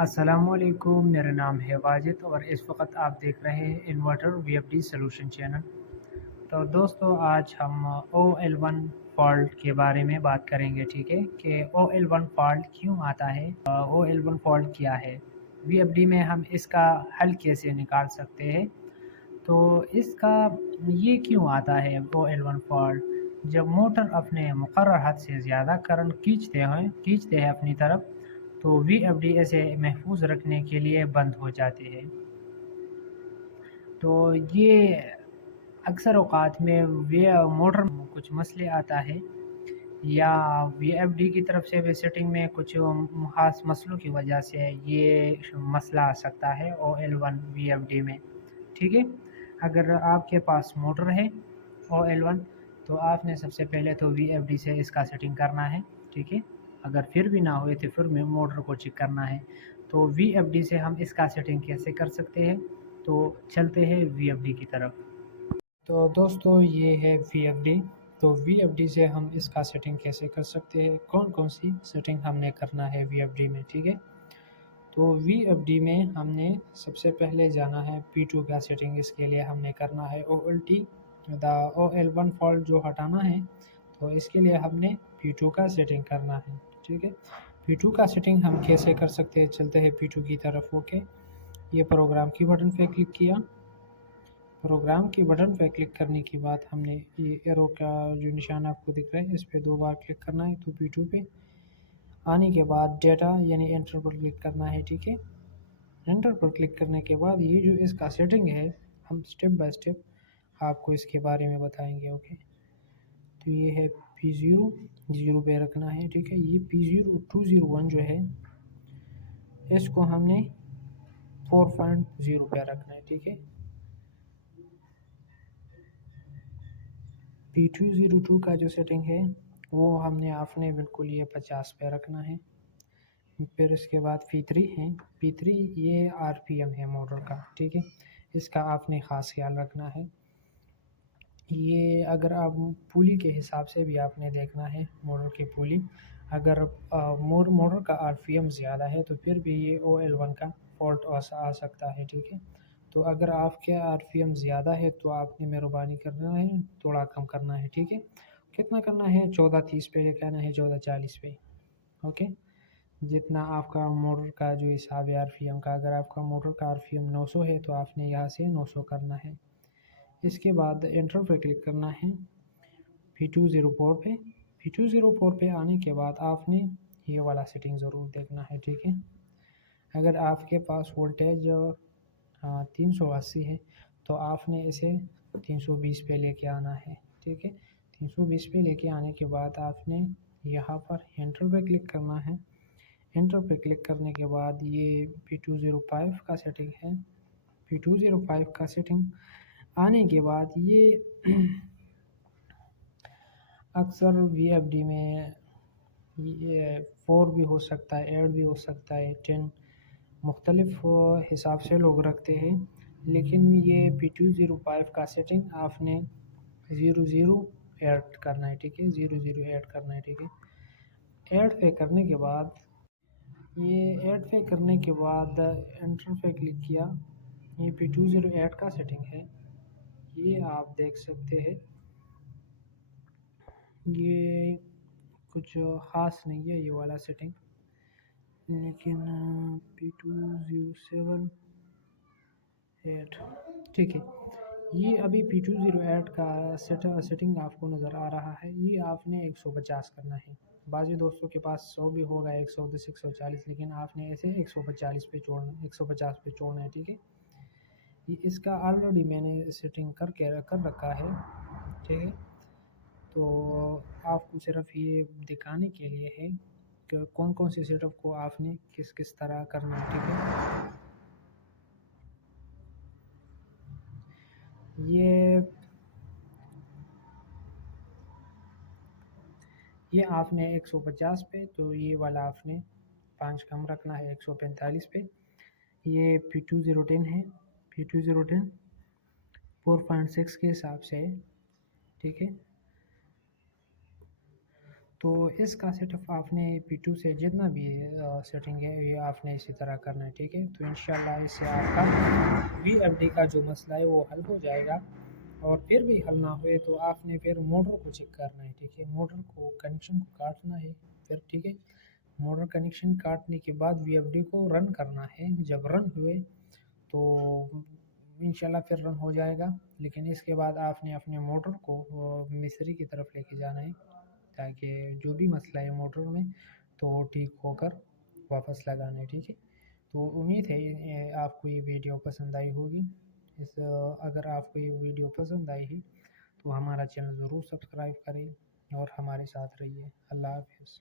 अस्सलामुअलैकुम, मेरा नाम है वाजिद और इस वक्त आप देख रहे हैं इन्वर्टर वीएफडी सॉल्यूशन चैनल। तो दोस्तों आज हम ओ एल वन फॉल्ट के बारे में बात करेंगे, ठीक है, कि ओ एल वन फॉल्ट क्यों आता है, ओ एल वन फॉल्ट क्या है, वीएफडी में हम इसका हल कैसे निकाल सकते हैं। तो इसका ये क्यों आता है ओ एल वन फॉल्ट, जब मोटर अपने मुकर्रर हद से ज़्यादा करंट खींचते हैं अपनी तरफ, तो वीएफडी इसे महफूज रखने के लिए बंद हो जाते हैं। तो ये अक्सर औक़ात में वे मोटर में कुछ मसले आता है, या वीएफडी की तरफ से भी सेटिंग में कुछ ख़ास मसलों की वजह से ये मसला आ सकता है ओ एल वन वीएफडी में, ठीक है। अगर आपके पास मोटर है ओ एल वन, तो आपने सबसे पहले तो वीएफडी से इसका सेटिंग करना है, ठीक है। अगर फिर भी ना हुए तो फिर में मोटर को चेक करना है। तो वीएफडी से हम इसका सेटिंग कैसे कर सकते हैं, तो चलते हैं वीएफडी की तरफ। तो दोस्तों ये है वीएफडी। तो वीएफडी से हम इसका सेटिंग कैसे कर सकते हैं, कौन कौन सी सेटिंग हमने करना है वीएफडी में, ठीक है। तो वीएफडी में हमने सबसे पहले जाना है P2 का सेटिंग। इसके लिए हमने करना है OLT द OL1 फॉल्ट जो हटाना है, तो इसके लिए हमने P2 का सेटिंग करना है, ठीक है। P2 का सेटिंग हम कैसे कर सकते हैं, चलते हैं P2 की तरफ। ओके, ये प्रोग्राम की बटन पे क्लिक किया। प्रोग्राम की बटन पे क्लिक करने के बाद हमने ये एरो का जो निशान आपको दिख रहा है, इस पर 2 बार क्लिक करना है। तो P2 पे आने के बाद डेटा यानी एंटर पर क्लिक करना है, ठीक है। एंटर पर क्लिक करने के बाद ये जो इसका सेटिंग है, हम स्टेप बाय स्टेप आपको इसके बारे में बताएंगे। ओके, तो ये है P0 0 पे रखना है, ठीक है। ये P0 201 जो है, इसको हमने 4.0 पे रखना है, ठीक है। P202 का जो सेटिंग है वो हमने आपने बिल्कुल ये 50 पे रखना है। फिर इसके बाद P3 है। P3 ये RPM है मोटर का, ठीक है, इसका आपने ख़ास ख्याल रखना है। ये अगर आप पुली के हिसाब से भी आपने देखना है, मोटर की पुली अगर मोटर का RPM ज़्यादा है तो फिर भी ये OL1 का फॉल्ट आ सकता है, ठीक है। तो अगर आपके RPM ज़्यादा है तो आपने मेहरबानी करना है थोड़ा कम करना है, ठीक है। कितना करना है, 1430 पे लेके आना है, 1440 पे। ओके, जितना आपका मोटर का जो हिसाब है RPM का, अगर आपका मोटर का RPM 900 है तो आपने यहाँ से 900 करना है। इसके बाद एंटर पे क्लिक करना है P204 पे। P204 पे आने के बाद आपने ये वाला सेटिंग ज़रूर देखना है, ठीक है। अगर आपके पास वोल्टेज 380 है तो आपने इसे 320 पे लेके आना है, ठीक है। 320 पे लेके आने के बाद आपने यहाँ पर एंटर पे क्लिक करना है। एंटर पे क्लिक करने के बाद ये P205 का सेटिंग है। P205 का सेटिंग आने के बाद ये अक्सर वीएफडी में ये 4 भी हो सकता है, 8 भी हो सकता है, 10 मुख्तलिफ हिसाब से लोग रखते हैं। लेकिन ये P205 का सेटिंग आपने 00 ऐड करना है, ठीक है, 00 ऐड करना है, ठीक है। ऐड पे करने के बाद एंटर पे क्लिक किया। ये P208 का सेटिंग है, ये आप देख सकते हैं। ये कुछ ख़ास नहीं है ये वाला सेटिंग, लेकिन P207 ठीक है। ये अभी P208 का सेटिंग आपको नज़र आ रहा है। ये आपने 150 करना है। बाज़ी दोस्तों के पास 100 भी होगा, 110 140, लेकिन आपने इसे 150 पे छोड़ना है, ठीक है। ये इसका ऑलरेडी मैंने सेटिंग कर रखा है, ठीक है। तो आपको सिर्फ ये दिखाने के लिए है कि कौन कौन से सेटअप को आपने किस किस तरह करना है, ठीक है। ये आपने 150 पे, तो ये वाला आपने 5 कम रखना है 145 पे। ये P210 है, P210 4.6 के हिसाब से, ठीक है। تو اس کا سیٹ اپ آپ نے P2 سے جتنا بھی سیٹنگ ہے یہ آپ نے اسی طرح کرنا ہے، ٹھیک ہے؟ تو انشاءاللہ اس سے آپ کا VFD کا جو مسئلہ ہے وہ حل ہو جائے گا، اور پھر بھی حل نہ ہوئے تو آپ نے پھر موٹر کو چیک کرنا ہے، ٹھیک ہے؟ موٹر کو کنیکشن کو کاٹنا ہے پھر، ٹھیک ہے؟ موٹر کنیکشن کاٹنے کے بعد VFD کو رن کرنا ہے، جب رن ہوئے تو انشاءاللہ پھر رن ہو جائے گا، لیکن اس کے بعد آپ نے اپنے موٹر کو مستری کی طرف لے کے جانا ہے، تاکہ جو بھی مسئلہ ہے موٹر میں تو وہ ٹھیک ہو کر واپس لگانا ہے، ٹھیک ہے؟ تو امید ہے آپ کو یہ ویڈیو پسند آئی ہوگی۔ اگر آپ کو یہ ویڈیو پسند آئی ہے تو ہمارا چینل ضرور سبسکرائب کریں اور ہمارے ساتھ رہیے۔ اللہ حافظ۔